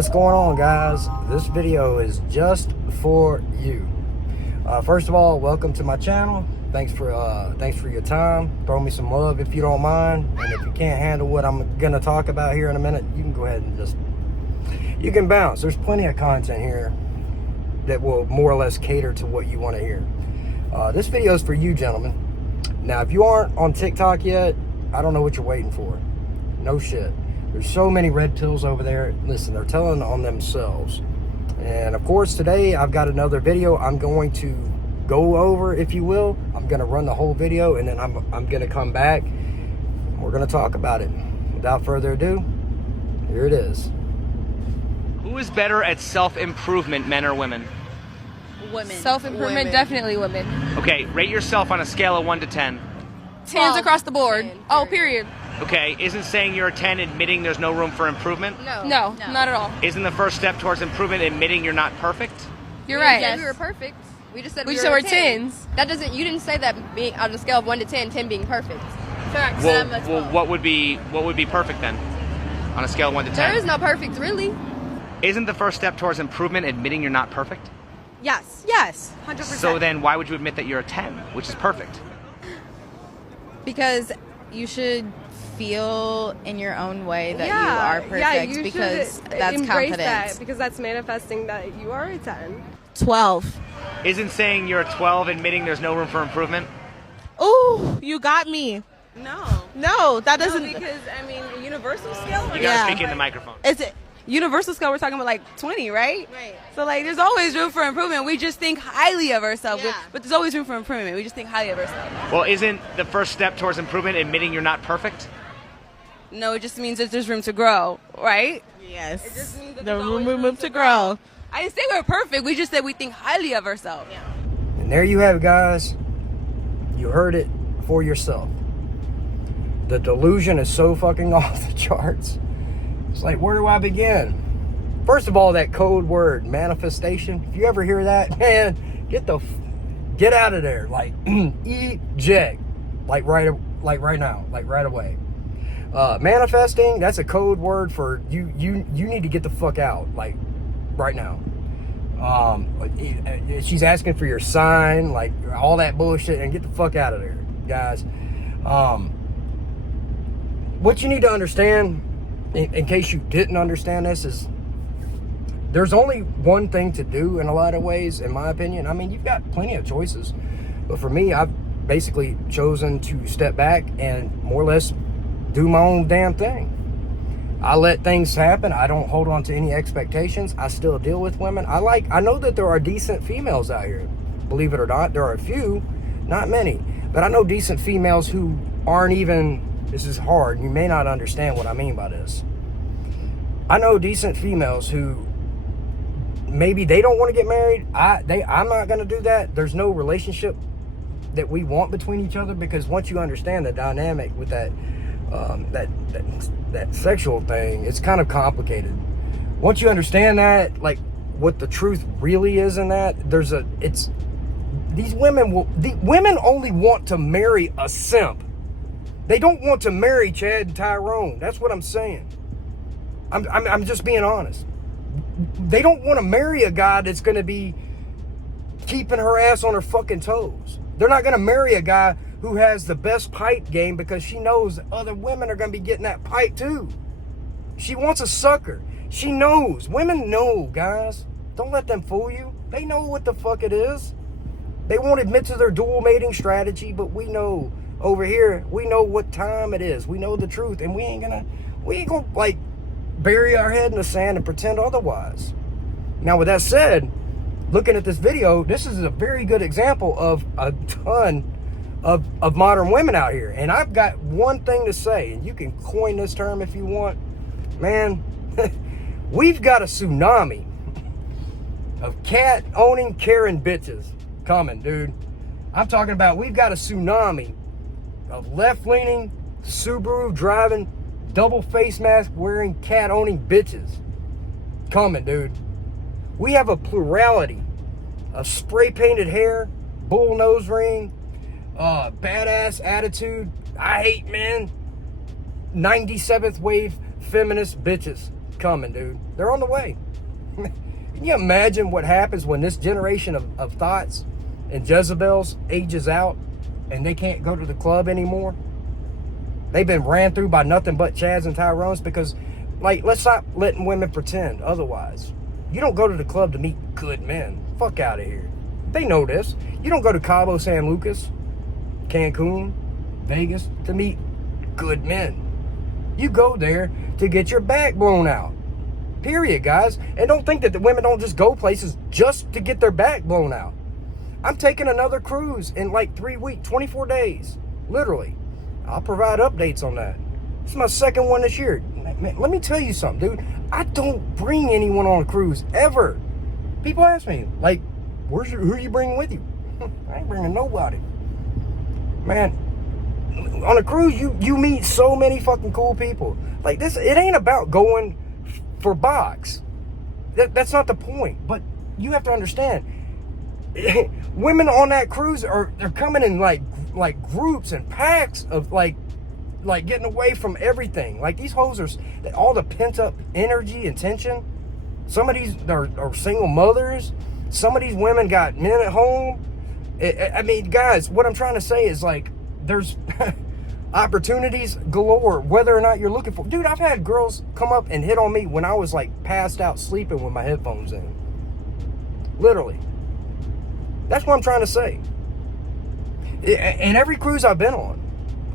What's going on, guys? This video is just for you. First of all, welcome to my channel. Thanks for your time. Throw me some love if you don't mind, and if you can't handle what I'm gonna talk about here in a minute, you can go ahead and you can bounce. There's plenty of content here that will more or less cater to what you want to hear. This video is for you, gentlemen. Now, if you aren't on TikTok yet, I don't know what you're waiting for. No shit. There's so many red pills over there. Listen, they're telling on themselves. And of course, today I've got another video I'm going to go over, if you will. I'm going to run the whole video, and then I'm going to come back. And we're going to talk about it. Without further ado, here it is. Who is better at self-improvement, men or women? Women. Self-improvement, definitely women. Okay, rate yourself on a scale of 1 to 10. 10s across the board. 10, Oh, period. Okay, isn't saying you're a 10 admitting there's no room for improvement? No, not at all. Isn't the first step towards improvement admitting you're not perfect? You're right. Yes. We were perfect. We just said We we just were said we're 10s. 10s. That doesn't. You didn't say that being on a scale of 1 to 10, 10 being perfect. Facts. Well, what would be perfect then? On a scale of 1 to 10? There is no perfect, really. Isn't the first step towards improvement admitting you're not perfect? Yes, 100%. So then why would you admit that you're a 10, which is perfect? Because you should feel in your own way that you are perfect, Yeah, you because should that's embrace confidence. that, because that's manifesting that you are a 10. 12. Isn't saying you're a 12 admitting there's no room for improvement? Ooh, you got me. No, that doesn't. No, because, I mean, a universal scale? You gotta Yeah. speak in the microphone. Is it universal scale? We're talking about like 20, right? Right. So like, there's always room for improvement. We just think highly of ourselves, Yeah. but there's always room for improvement. We just think highly of ourselves. Well, isn't the first step towards improvement admitting you're not perfect? No, it just means that there's room to grow, right? Yes. It just means that the there's always room to grow. I didn't say we're perfect. We just said we think highly of ourselves. Yeah. And there you have it, guys. You heard it for yourself. The delusion is so fucking off the charts. It's like, where do I begin? First of all, that code word, manifestation. If you ever hear that, man, get out of there. Like, eject. Like right now. Like right away. Manifesting, that's a code word for you need to get the fuck out. Like, right now. She's asking for your sign, like all that bullshit, and get the fuck out of there, guys. What you need to understand, in case you didn't understand this, is there's only one thing to do in a lot of ways, in my opinion. I mean, you've got plenty of choices, but for me, I've basically chosen to step back and more or less do my own damn thing. I let things happen. I don't hold on to any expectations. I still deal with women. I know that there are decent females out here. Believe it or not, there are a few, not many. But I know decent females who aren't even, this is hard. You may not understand what I mean by this. I know decent females who maybe they don't want to get married. I'm not going to do that. There's no relationship that we want between each other, because once you understand the dynamic with that sexual thing, it's kind of complicated. Once you understand that, like what the truth really is in that, women only want to marry a simp. They don't want to marry Chad and Tyrone. That's what I'm saying. I'm just being honest. They don't want to marry a guy that's going to be keeping her ass on her fucking toes. They're not going to marry a guy who has the best pipe game, because she knows other women are going to be getting that pipe too. She wants a sucker. She knows. Women know, guys. Don't let them fool you. They know what the fuck it is. They won't admit to their dual mating strategy, but we know over here, we know what time it is. We know the truth, and we ain't gonna like bury our head in the sand and pretend otherwise. Now, with that said, looking at this video, this is a very good example of a ton of modern women out here. And I've got one thing to say, and you can coin this term if you want. Man, we've got a tsunami of cat-owning Karen bitches coming, dude. I'm talking about, we've got a tsunami of left-leaning, Subaru driving, double face mask wearing, cat-owning bitches coming, dude. We have a plurality of spray-painted hair, bull nose ring, badass attitude, I hate men, 97th wave feminist bitches coming, dude. They're on the way. Can you imagine what happens when this generation of thoughts and Jezebels ages out and they can't go to the club anymore? They've been ran through by nothing but Chads and Tyrones because, like, let's stop letting women pretend otherwise. You don't go to the club to meet good men. Fuck out of here. They know this. You don't go to Cabo San Lucas, Cancun, Vegas to meet good men. You go there to get your back blown out. Period, guys. And don't think that the women don't just go places just to get their back blown out. I'm taking another cruise in like 3 weeks, 24 days. Literally. I'll provide updates on that. This is my second one this year. Man, let me tell you something, dude. I don't bring anyone on a cruise, ever. People ask me, like, who are you bringing with you? I ain't bringing nobody. Man, on a cruise, you meet so many fucking cool people. Like this, it ain't about going for box. That's not the point. But you have to understand, women on that cruise they're coming in like groups and packs of like getting away from everything. Like these hoes are all the pent up energy and tension. Some of these are single mothers. Some of these women got men at home. I mean, guys, what I'm trying to say is like there's opportunities galore, whether or not you're looking for. Dude, I've had girls come up and hit on me when I was like passed out sleeping with my headphones in. Literally. That's what I'm trying to say. And every cruise I've been on,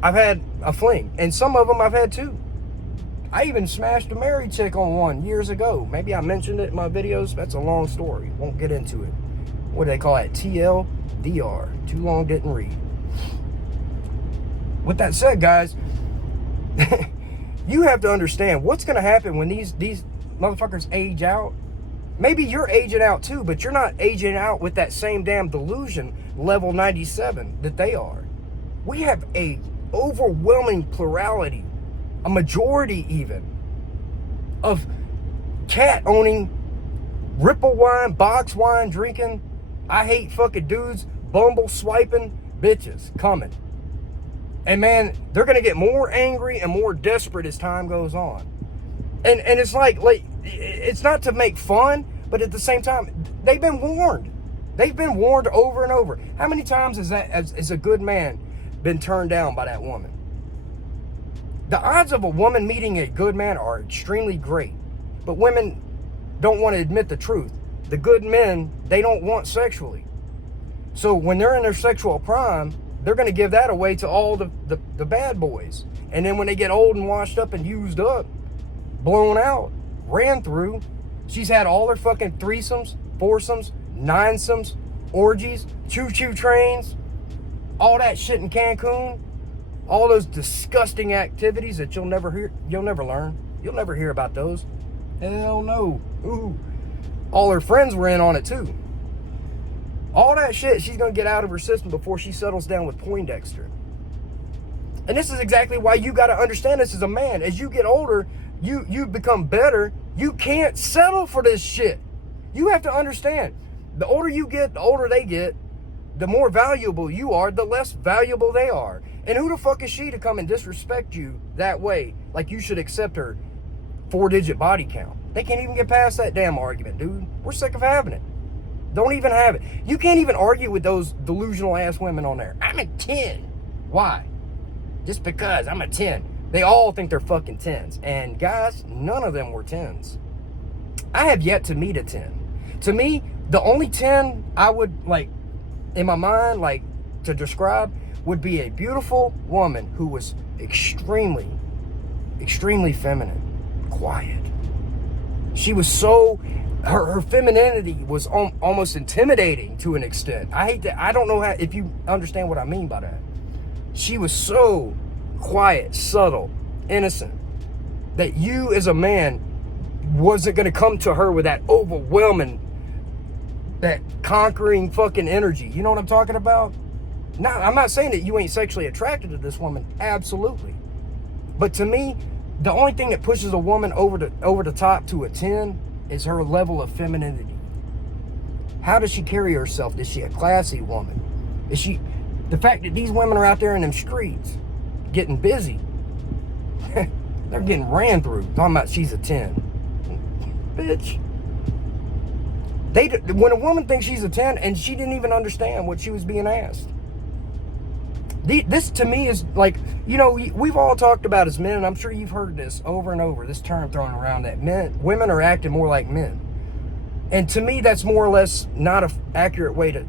I've had a fling. And some of them I've had two. I even smashed a married chick on one years ago. Maybe I mentioned it in my videos. That's a long story. Won't get into it. What do they call it? TLDR. Too long, didn't read. With that said, guys, you have to understand what's going to happen when these motherfuckers age out. Maybe you're aging out too, but you're not aging out with that same damn delusion level 97 that they are. We have a overwhelming plurality, a majority even, of cat owning, Ripple wine, box wine drinking, I hate fucking dudes, bumble swiping bitches coming. And man, they're gonna get more angry and more desperate as time goes on. And it's like it's not to make fun, but at the same time, they've been warned. They've been warned over and over. How many times has a good man been turned down by that woman? The odds of a woman meeting a good man are extremely great, but women don't want to admit the truth. The good men, they don't want sexually. So when they're in their sexual prime, they're going to give that away to all the bad boys. And then when they get old and washed up and used up, blown out, ran through, she's had all her fucking threesomes, foursomes, ninesomes, orgies, choo-choo trains, all that shit in Cancun, all those disgusting activities that you'll never learn. You'll never hear about those. Hell no. Ooh. All her friends were in on it too. All that shit she's going to get out of her system before she settles down with Poindexter. And this is exactly why you got to understand this as a man. As you get older, you become better. You can't settle for this shit. You have to understand. The older you get, the older they get. The more valuable you are, the less valuable they are. And who the fuck is she to come and disrespect you that way? Like you should accept her 4-digit body count. They can't even get past that damn argument, dude. We're sick of having it. Don't even have it. You can't even argue with those delusional ass women on there. I'm a 10. Why? Just because I'm a 10. They all think they're fucking 10s. And guys, none of them were 10s. I have yet to meet a 10. To me, the only 10 I would like in my mind, like to describe, would be a beautiful woman who was extremely, extremely feminine, quiet. She was so, her femininity was almost intimidating to an extent. I hate that. I don't know if you understand what I mean by that. She was so quiet, subtle, innocent, that you as a man wasn't going to come to her with that overwhelming, that conquering fucking energy. You know what I'm talking about? Now, I'm not saying that you ain't sexually attracted to this woman. Absolutely. But to me, the only thing that pushes a woman over the top to a 10 is her level of femininity. How does she carry herself? Is she a classy woman? Is she... The fact that these women are out there in them streets getting busy, they're getting ran through. Talking about she's a 10. bitch. When a woman thinks she's a 10 and she didn't even understand what she was being asked. This to me is like, you know, we've all talked about as men, and I'm sure you've heard this over and over, this term thrown around that women are acting more like men. And to me, that's more or less not an accurate way to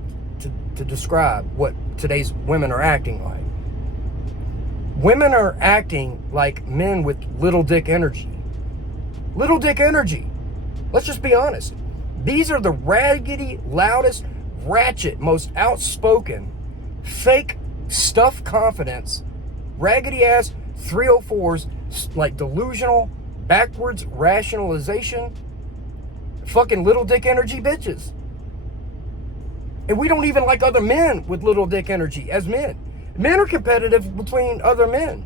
describe what today's women are acting like. Women are acting like men with little dick energy. Little dick energy. Let's just be honest. These are the raggedy, loudest, ratchet, most outspoken, fake, stuffed confidence, raggedy ass 304s, like delusional, backwards rationalization, fucking little dick energy bitches. And we don't even like other men with little dick energy as men. Men are competitive between other men.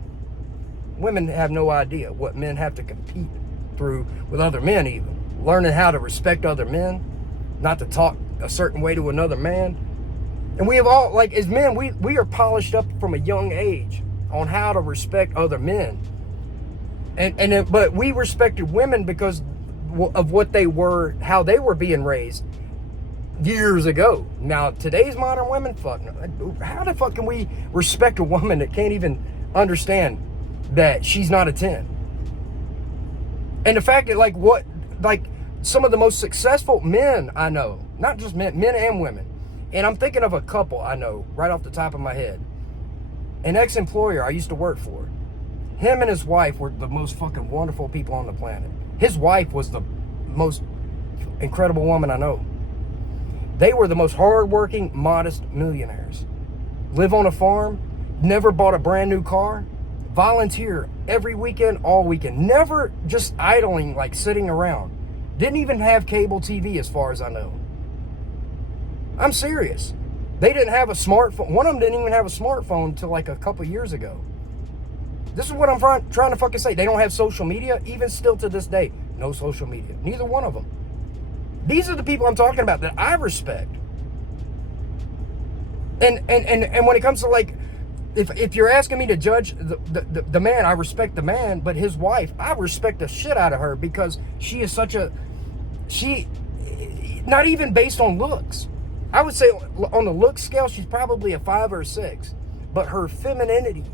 Women have no idea what men have to compete through with other men even. Learning how to respect other men, not to talk a certain way to another man. And we have all, like as men, we are polished up from a young age on how to respect other men. But we respected women because of what they were, how they were being raised years ago. Now, today's modern women, how the fuck can we respect a woman that can't even understand that she's not a 10? And the fact that like some of the most successful men I know, not just men and women, and I'm thinking of a couple I know right off the top of my head. An ex-employer I used to work for. Him and his wife were the most fucking wonderful people on the planet. His wife was the most incredible woman I know. They were the most hardworking, modest millionaires. Live on a farm, never bought a brand new car, volunteer every weekend, all weekend, never just idling, like sitting around. Didn't even have cable TV as far as I know. I'm serious. They didn't have a smartphone. One of them didn't even have a smartphone until like a couple years ago. This is what I'm trying to fucking say. They don't have social media, even still to this day. No social media. Neither one of them. These are the people I'm talking about that I respect. And when it comes to like, if you're asking me to judge the man, I respect the man, but his wife, I respect the shit out of her because she is not even based on looks. I would say on the look scale, she's probably a 5 or a 6. But her femininity,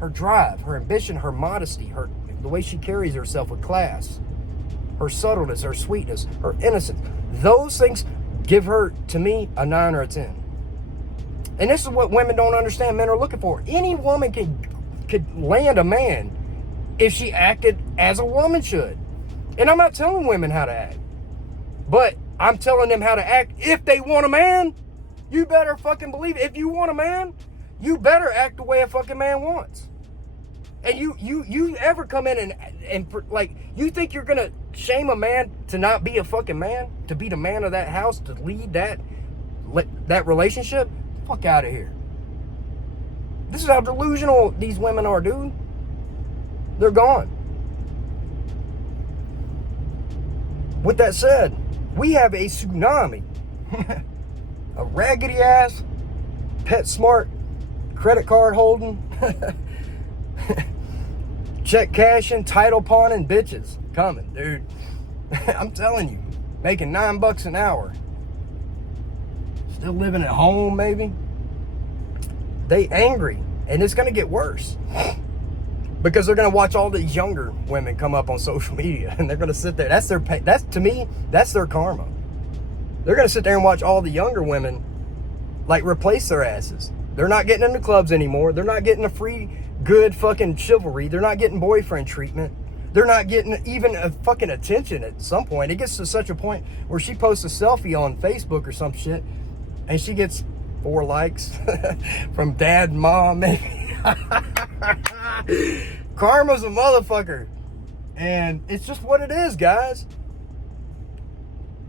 her drive, her ambition, her modesty, the way she carries herself with class, her subtleness, her sweetness, her innocence, those things give her, to me, a 9 or a 10. And this is what women don't understand men are looking for. Any woman could land a man if she acted as a woman should. And I'm not telling women how to act, but I'm telling them how to act if they want a man. You better fucking believe it. If you want a man, you better act the way a fucking man wants. And you ever come in and like, you think you're gonna shame a man to not be a fucking man, to be the man of that house, to lead that relationship? Fuck out of here. This is how delusional these women are, dude. They're gone. With that said, we have a tsunami. A raggedy ass, pet smart, credit card holding, check cashing, title pawning bitches coming, dude. I'm telling you, making $9 an hour. Still living at home, maybe. They angry, and it's gonna get worse because they're gonna watch all these younger women come up on social media, and they're gonna sit there. That's to me, that's their karma. They're gonna sit there and watch all the younger women like replace their asses. They're not getting into clubs anymore. They're not getting a free, good fucking chivalry. They're not getting boyfriend treatment. They're not getting even a fucking attention at some point. It gets to such a point where she posts a selfie on Facebook or some shit, and she gets 4 likes from dad and mom, maybe. Karma's a motherfucker. And it's just what it is, guys.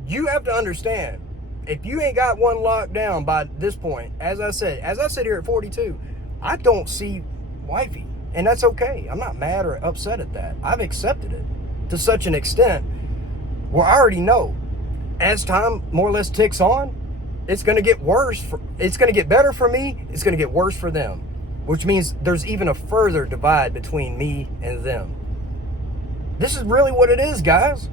You have to understand, if you ain't got one locked down by this point, as I sit here at 42, I don't see wifey. And that's okay. I'm not mad or upset at that. I've accepted it to such an extent where I already know as time more or less ticks on, it's going to get worse. It's going to get better for me. It's going to get worse for them, which means there's even a further divide between me and them. This is really what it is, guys.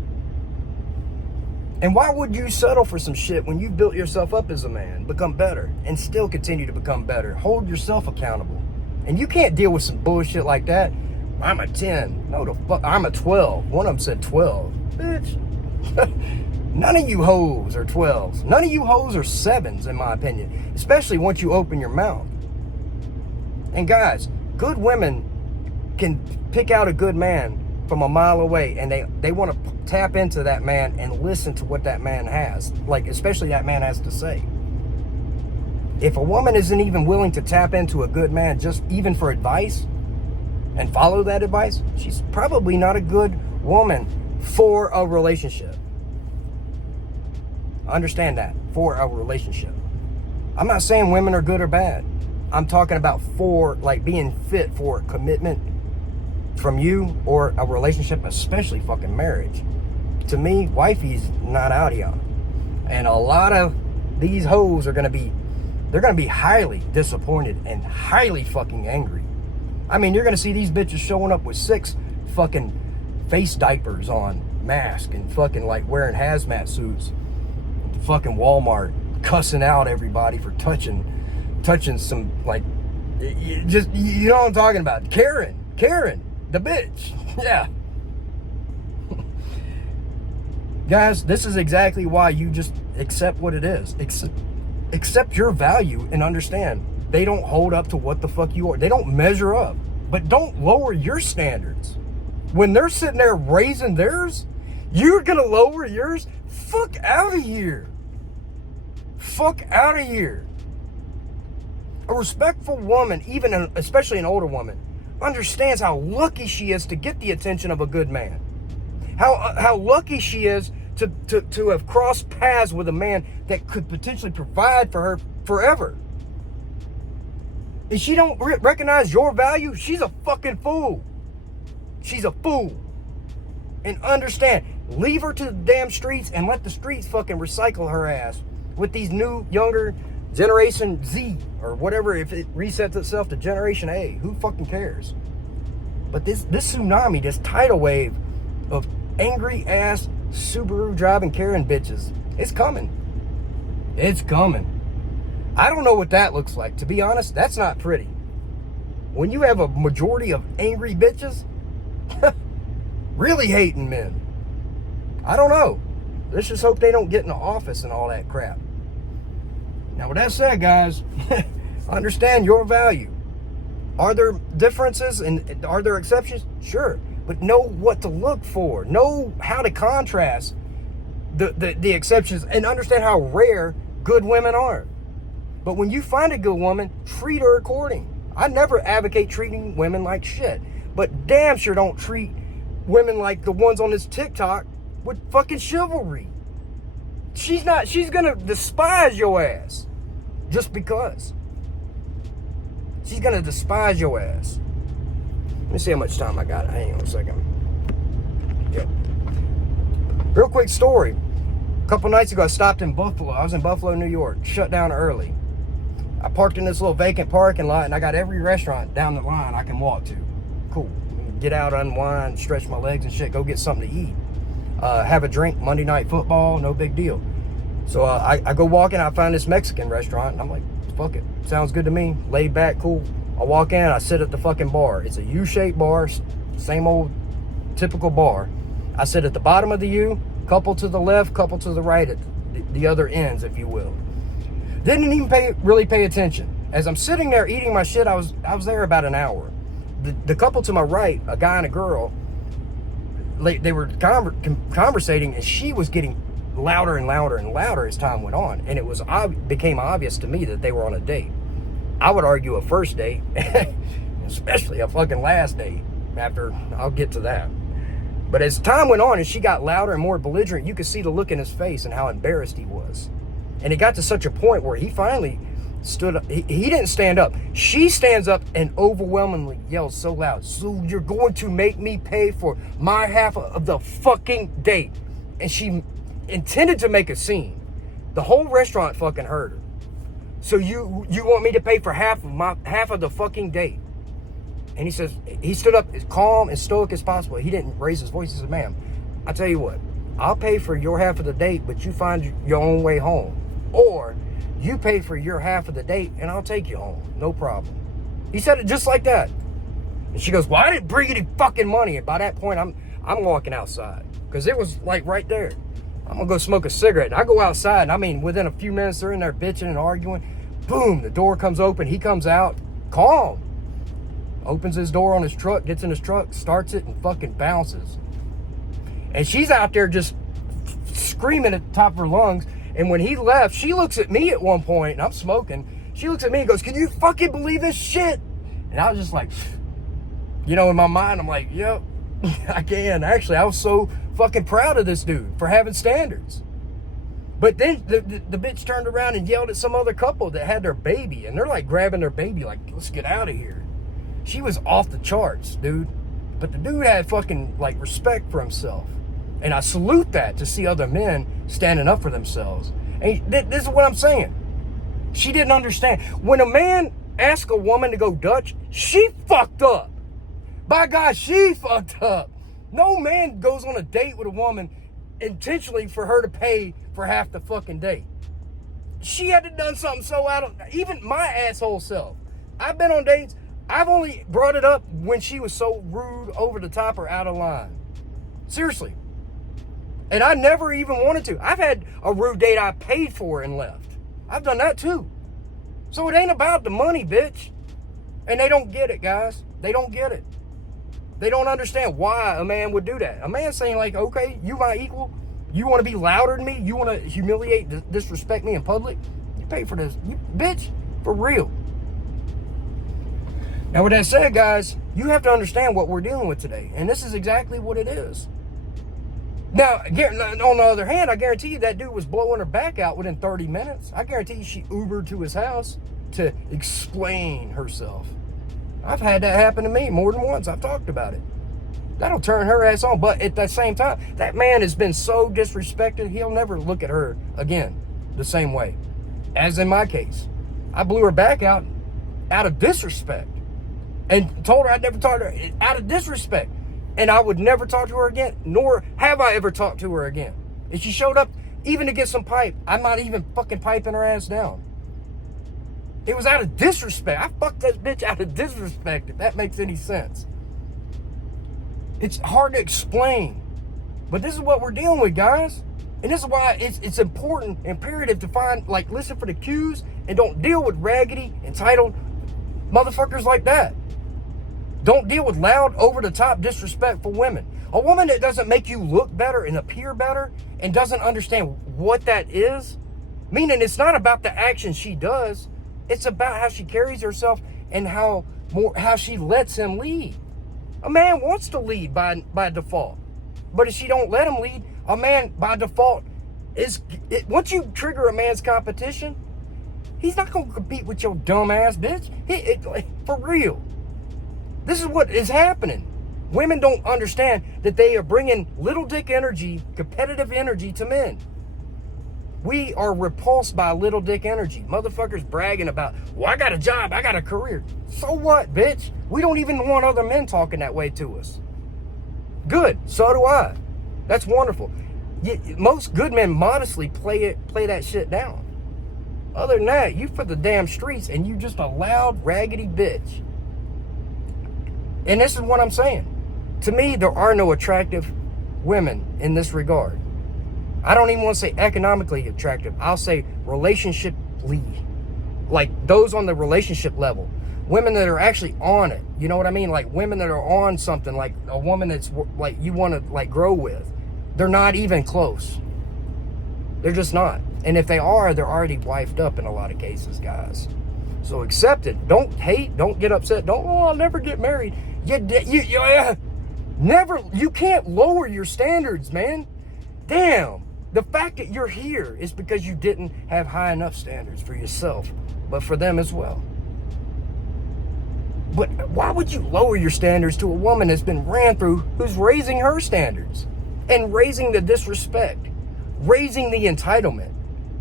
And why would you settle for some shit when you've built yourself up as a man, become better, and still continue to become better? Hold yourself accountable. And you can't deal with some bullshit like that. I'm a 10. No, the fuck. I'm a 12. One of them said 12. Bitch. None of you hoes are 12s. None of you hoes are 7s, in my opinion. Especially once you open your mouth. And guys, good women can pick out a good man from a mile away, and they want to tap into that man and listen to what that man has, like especially that man has to say. If a woman isn't even willing to tap into a good man just even for advice and follow that advice, she's probably not a good woman for a relationship. Understand that, for a relationship. I'm not saying women are good or bad. I'm talking about for, like, being fit for commitment from you or a relationship, especially fucking marriage. To me, wifey's not out here. And a lot of these hoes are gonna be highly disappointed and highly fucking angry. I mean, you're gonna see these bitches showing up with 6 fucking face diapers on, mask, and fucking like wearing hazmat suits. Fucking Walmart cussing out everybody for touching some, like, you know what I'm talking about. Karen, the bitch. Yeah. Guys, this is exactly why you just accept what it is. Accept your value and understand they don't hold up to what the fuck you are. They don't measure up. But don't lower your standards. When they're sitting there raising theirs, you're gonna lower yours? Fuck out of here. Fuck out of here. A respectful woman, especially an older woman, understands how lucky she is to get the attention of a good man. How lucky she is to have crossed paths with a man that could potentially provide for her forever. If she don't recognize your value, she's a fucking fool. She's a fool. And understand, leave her to the damn streets and let the streets fucking recycle her ass with these new, younger Generation Z or whatever. If it resets itself to Generation A, who fucking cares? But this tsunami, this tidal wave of angry ass Subaru driving Karen bitches, it's coming. It's coming. I don't know what that looks like. To be honest, that's not pretty. When you have a majority of angry bitches really hating men, I don't know. Let's just hope they don't get in the office and all that crap. Now, with that said, guys, understand your value. Are there differences and are there exceptions? Sure. But know what to look for. Know how to contrast the exceptions and understand how rare good women are. But when you find a good woman, treat her according. I never advocate treating women like shit. But damn sure don't treat women like the ones on this TikTok with fucking chivalry. She's gonna despise your ass just because. She's gonna despise your ass. Let me see how much time I got. Hang on a second. Yep. Real quick story. A couple nights ago, I stopped in Buffalo. I was in Buffalo, New York. Shut down early. I parked in this little vacant parking lot, and I got every restaurant down the line I can walk to. Cool. Get out, unwind, stretch my legs and shit. Go get something to eat. Have a drink. Monday Night Football. No big deal. So I go walking. I find this Mexican restaurant, and I'm like, fuck it. Sounds good to me. Laid back, cool. I walk in. I sit at the fucking bar. It's a U-shaped bar. Same old typical bar. I sit at the bottom of the U. Couple to the left, couple to the right at the other ends, if you will. Didn't even really pay attention. As I'm sitting there eating my shit, I was there about an hour. The couple to my right, a guy and a girl, they were conversating, and she was getting louder and louder and louder as time went on, and it became obvious to me that they were on a date. I would argue a first date, especially a fucking last date. I'll get to that. But as time went on and she got louder and more belligerent, you could see the look in his face and how embarrassed he was. And it got to such a point where he finally stood up. He didn't stand up. She stands up and overwhelmingly yells so loud, "So you're going to make me pay for my half of the fucking date?" And she intended to make a scene. The whole restaurant fucking heard her. "So you want me to pay for half of the fucking date?" And he stood up as calm and stoic as possible. He didn't raise his voice. He said, "Ma'am, I tell you what, I'll pay for your half of the date, but you find your own way home. Or you pay for your half of the date and I'll take you home. No problem. He said it just like that. And she goes, well, I didn't bring any fucking money. And by that point, I'm walking outside. Because it was like right there. I'm going to go smoke a cigarette. And I go outside. And I mean, within a few minutes, they're in there bitching and arguing. Boom, the door comes open. He comes out, calm. Opens his door on his truck, gets in his truck, starts it, and fucking bounces. And she's out there just screaming at the top of her lungs. And when he left, she looks at me at one point, and I'm smoking. She looks at me and goes, can you fucking believe this shit? And I was just like, you know, in my mind, I'm like, yep, I can. Actually, I was so fucking proud of this dude for having standards. But then the bitch turned around and yelled at some other couple that had their baby. And they're like grabbing their baby like, let's get out of here. She was off the charts, dude. But the dude had fucking like respect for himself. And I salute that to see other men standing up for themselves. And this is what I'm saying. She didn't understand. When a man asks a woman to go Dutch, she fucked up. By God, she fucked up. No man goes on a date with a woman intentionally for her to pay for half the fucking date. She had to done something so out of, even my asshole self. I've been on dates. I've only brought it up when she was so rude, over the top, or out of line. Seriously. And I never even wanted to. I've had a rude date I paid for and left. I've done that too. So it ain't about the money, bitch. And they don't get it, guys. They don't get it. They don't understand why a man would do that. A man saying like, okay, you my equal. You want to be louder than me? You want to humiliate, disrespect me in public? You pay for this. You, bitch, for real. Now, with that said, guys, you have to understand what we're dealing with today. And this is exactly what it is. Now, on the other hand, I guarantee you that dude was blowing her back out within 30 minutes. I guarantee you she Ubered to his house to explain herself. I've had that happen to me more than once. I've talked about it. That'll turn her ass on. But at the same time, that man has been so disrespected, he'll never look at her again the same way. As in my case. I blew her back out of disrespect. And told her I'd never talk to her out of disrespect. And I would never talk to her again. Nor have I ever talked to her again. If she showed up even to get some pipe, I'm not even fucking piping her ass down. It was out of disrespect. I fucked that bitch out of disrespect, if that makes any sense. It's hard to explain. But this is what we're dealing with, guys. And this is why it's important, imperative to find, like, listen for the cues and don't deal with raggedy, entitled motherfuckers like that. Don't deal with loud, over-the-top, disrespectful women. A woman that doesn't make you look better and appear better and doesn't understand what that is, meaning it's not about the action she does, it's about how she carries herself and how she lets him lead. A man wants to lead by default. But if she don't let him lead, a man by default once you trigger a man's competition, he's not going to compete with your dumb ass bitch. For real. This is what is happening. Women don't understand that they are bringing little dick energy, competitive energy to men. We are repulsed by little dick energy. Motherfuckers bragging about, well, I got a job, I got a career. So what, bitch? We don't even want other men talking that way to us. Good, so do I. That's wonderful. Most good men modestly play that shit down. Other than that, you for the damn streets and you just a loud, raggedy bitch. And this is what I'm saying. To me, there are no attractive women in this regard. I don't even want to say economically attractive. I'll say relationshiply. Like those on the relationship level. Women that are actually on it. You know what I mean? Like women that are on something. Like a woman that's like you want to like grow with. They're not even close. They're just not. And if they are, they're already wifed up in a lot of cases, guys. So accept it. Don't hate. Don't get upset. I'll never get married. You can't lower your standards, man. Damn. The fact that you're here is because you didn't have high enough standards for yourself, but for them as well. But why would you lower your standards to a woman that's been ran through, who's raising her standards and raising the disrespect, raising the entitlement,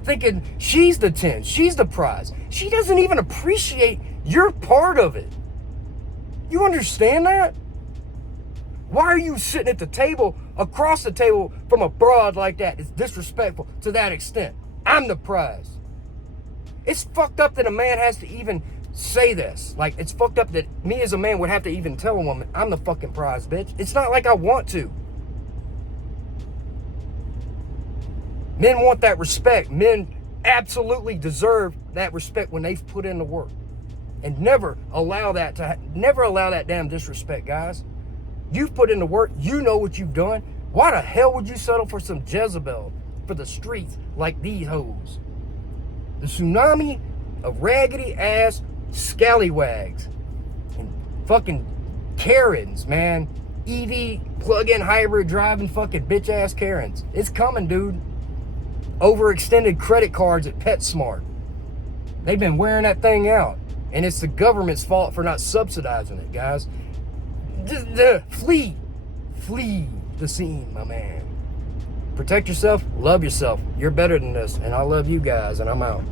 thinking she's the 10, she's the prize. She doesn't even appreciate your part of it. You understand that? Why are you sitting at the table, across the table from a broad like that? It's disrespectful to that extent. I'm the prize. It's fucked up that a man has to even say this. Like, it's fucked up that me as a man would have to even tell a woman, I'm the fucking prize, bitch. It's not like I want to. Men want that respect. Men absolutely deserve that respect when they've put in the work. And never allow that damn disrespect, guys. You've put in the work. You know what you've done. Why the hell would you settle for some Jezebel for the streets like these hoes? The tsunami of raggedy ass scallywags and fucking Karens, man. EV plug-in hybrid driving fucking bitch ass Karens. It's coming, dude. Overextended credit cards at PetSmart. They've been wearing that thing out. And it's the government's fault for not subsidizing it, guys. Flee the scene, my man. Protect yourself, love yourself. You're better than this, and I love you guys, and I'm out.